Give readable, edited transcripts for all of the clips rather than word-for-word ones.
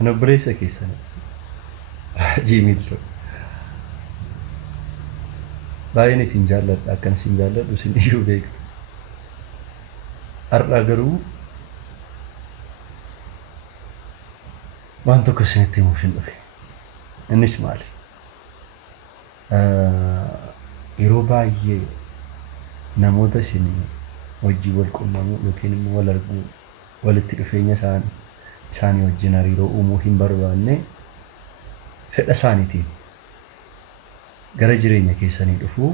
Ana obboleessa keessan Raajii Miltoo baay'een isin jaalladha akkan isin jaalladhu isin iyyuu beektu. Har'a garuu waan tokko isinitti himuuf hin dhufe. Innis maali? Yeroo baay'ee namoota isin wajjin wal qunnamuu yookiin immoo wal arguu walitti dhufeenya isaanii wajjin hariiroo uumuu hin barbaanne fedha isaaniitiin gara jireenya keessanii dhufuu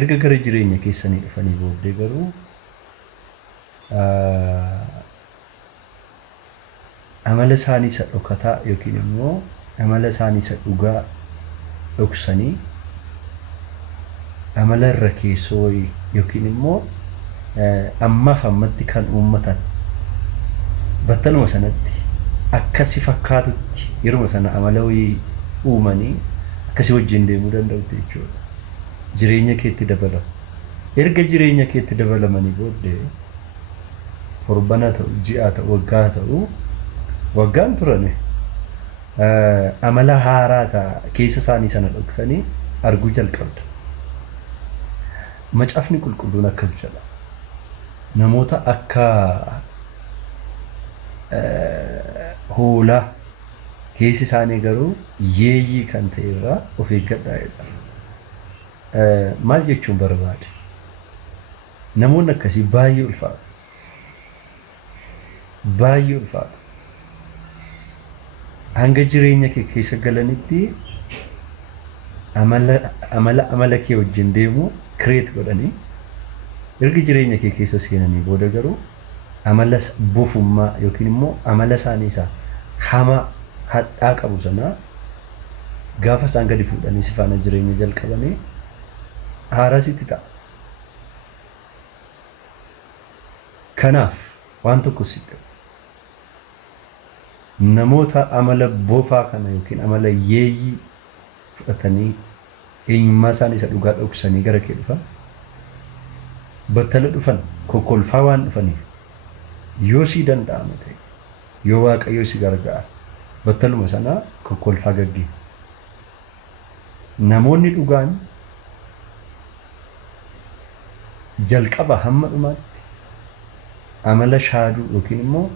erga gara jireenya keessanii dhufanii booddee garuu amala isaanii isa dhokataa yookiin immoo amala isaanii isa dhugaa dhoksanii amala irra keessoo yookiin immoo ammaaf ammatti kan uummatan battaluma sanatti akkasi fakkaatutti yeruma sana amala uumanii akkasi wajjin deemuu danda'utti jechuudha. Jireenya keetti dabalamu. Erga jireenya keetti dabalamanii booddee torbana ta'u ji'a ta'u waggaa ta'u waggaan turane amala haaraa isaa keessa isaanii sana dhoksanii arguu jalqabda. Macaafni qulqulluun akkas jedha. Namoota akka hoolaa keessi isaanii garuu yeeyyii kan ta'e irraa of eeggadhaa jedha. Maal jechuun barbaade? Namoonni akkasii baay'ee ulfaatu. Baay'ee ulfaatu. Hanga jireenya kee keessa galanitti amala kee wajjin deemu kireet godhanii erga jireenya kee keessa seenanii booda garuu amala bofummaa yookiin immoo amala isaanii isaa hamaa hadhaa qabu sana gaafa isaan gadi fuudhanii si faana jireenya jalqabanii haarasitti ta'a. Kanaaf waan tokko sitti namoota amala bofaa kana yookiin amala yeeyyii fudhatanii eenyummaa isaanii isa dhugaa dhoksanii gara kee dhufan battala dhufan kokkolfaa waan dhufaniif yoo si danda'ama ta'e yoo Waaqayyo si gargaara battaluma sana kokkolfaa gaggeessa. Namoonni dhugaan jalqaba hamma dhumaatti amala shaaduu yookiin immoo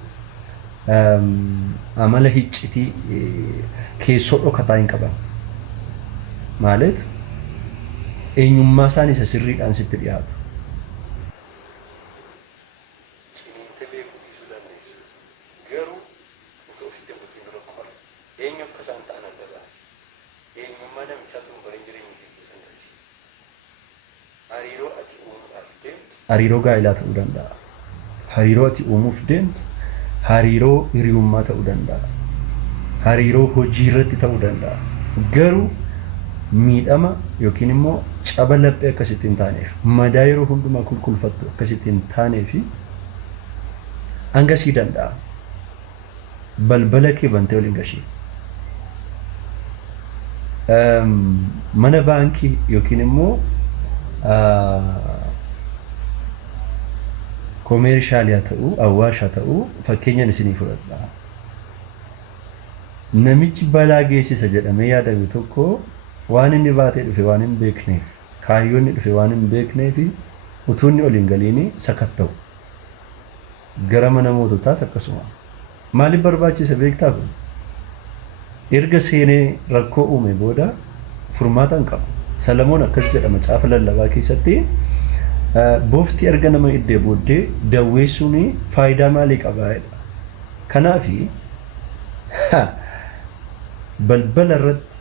amala hiccitii keessoo dhokataa hin qaban. Maalet eenyummaa isaanii isa sirriidhaan sitti dhiyaatu. Hariiroo gaa'ilaa ta'uu danda'a. Hariiroo ati uumuuf deemtu hariiroo hiriyummaa ta'uu danda'a. Hariiroo hojii irratti ta'uu danda'a. Garuu miidhama yookiin immoo caba laphee akkasitti hin taaneef madaa yeroo hundumaa kulkulfattu akkasitti hin taaneef hanga sii danda'a. Balbala kee bantee waliin gashii. Mana baankii yookiin immoo komeershaaliyaa ta'uu awwaashaa ta'uu fakkeenyaan isinii fudhadha. Namichi balaa geessisa jedhamee yaadame tokko waan inni baatee dhufe waan hin beekneef kaayyoonni dhufe waan hin beekneef utuu inni oliin galiini sakatta'u. Gara mana moototaas akkasuma. Maaliif barbaachisa beektaa kun? Erga seenee rakkoo uume booda furmaata hin qabu. Salamoon akkas jedha macaafa lallabaa keessatti boofti erga nama iddee booddee dawweessuun faayidaa maalii qaba jedha. Kanaaf balbala irratti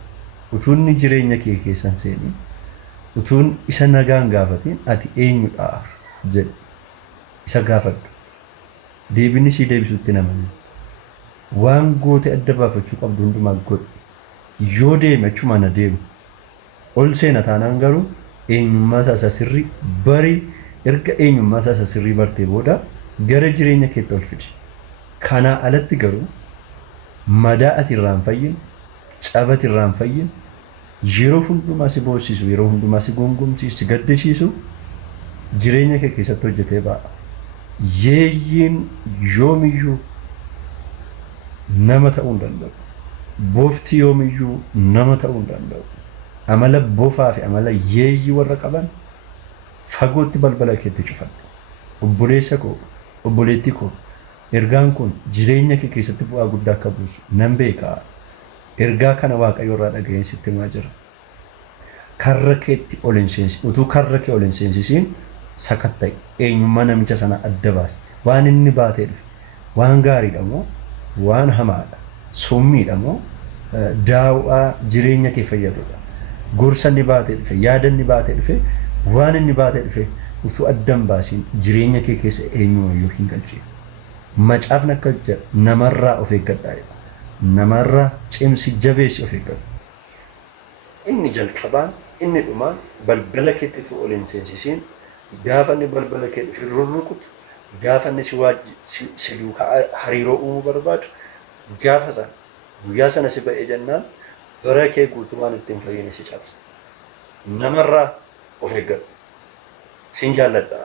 utuun jireenya kee keessan seeni utuun isa nagaan gaafatiin ati eenyudha jedhe isa gaafadhu. Deebinni sii deebisuutti namani. Waan goote adda baafachuu qabdu hundumaa godhi. Yoo deeme achuma na deemu. Ol seena taanaan garuu eenyummaa isaa sirrii barii erga eenyummaa isaa sirrii bartee booda gara jireenya keetti ol fidi. Kanaa alatti garuu madaa ati irraan fayyin, cabati irraan fayyin, yeroo hundumaa si boosisu, yeroo hundumaa si gongomsiisu, si gaddisiisu jireenya kee keessatti hojjetee ba'a. Yeeyyiin yoomiyyuu nama ta'uu hin danda'u. Boofti yoomiyyuu nama ta'uu hin danda'u. Amala boofaa fi amala yeeyyii warra qaban fagootti balbala keetti cufadhu. Obboleessa koo, obboleettii koo, ergaan kun jireenya kee keessatti bu'aa guddaa akka buusu nan beekaa. Ergaa kana Waaqayyo irraa dhaga'een sitti himaa jira. Karra keetti ol hin seensi. Utuu karra kee ol hin seensisiin sakatta'i. Eenyummaa namicha sana adda baasi. Waan inni baatee dhufe waan gaariidha moo waan hamaadha? Summiidha moo daawaa jireenya kee fayyadudha? Gorsa inni baatee dhufe, yaada inni baatee dhufe, waan inni baatee dhufe utuu addan baasiin jireenya kee keessa eenyumayyuu hin galchine. Macaafni akka jedhu namarraa of eeggadhaa jedha. Namarraa cimsi jabeessi of eeggadhu. Inni jalqabaan inni dhumaan balbala keetti utuu ol hin seensisiin gaafa inni balbala kee dhufe rurrukutu gaafa inni si duukaa hariiroo uumuu barbaadu gaafa sana guyyaa sana si ba'ee jennaan bara kee guutumaan ittiin fayyine si cabsa. Namarraa of eeggadhu. Sin jaalladha.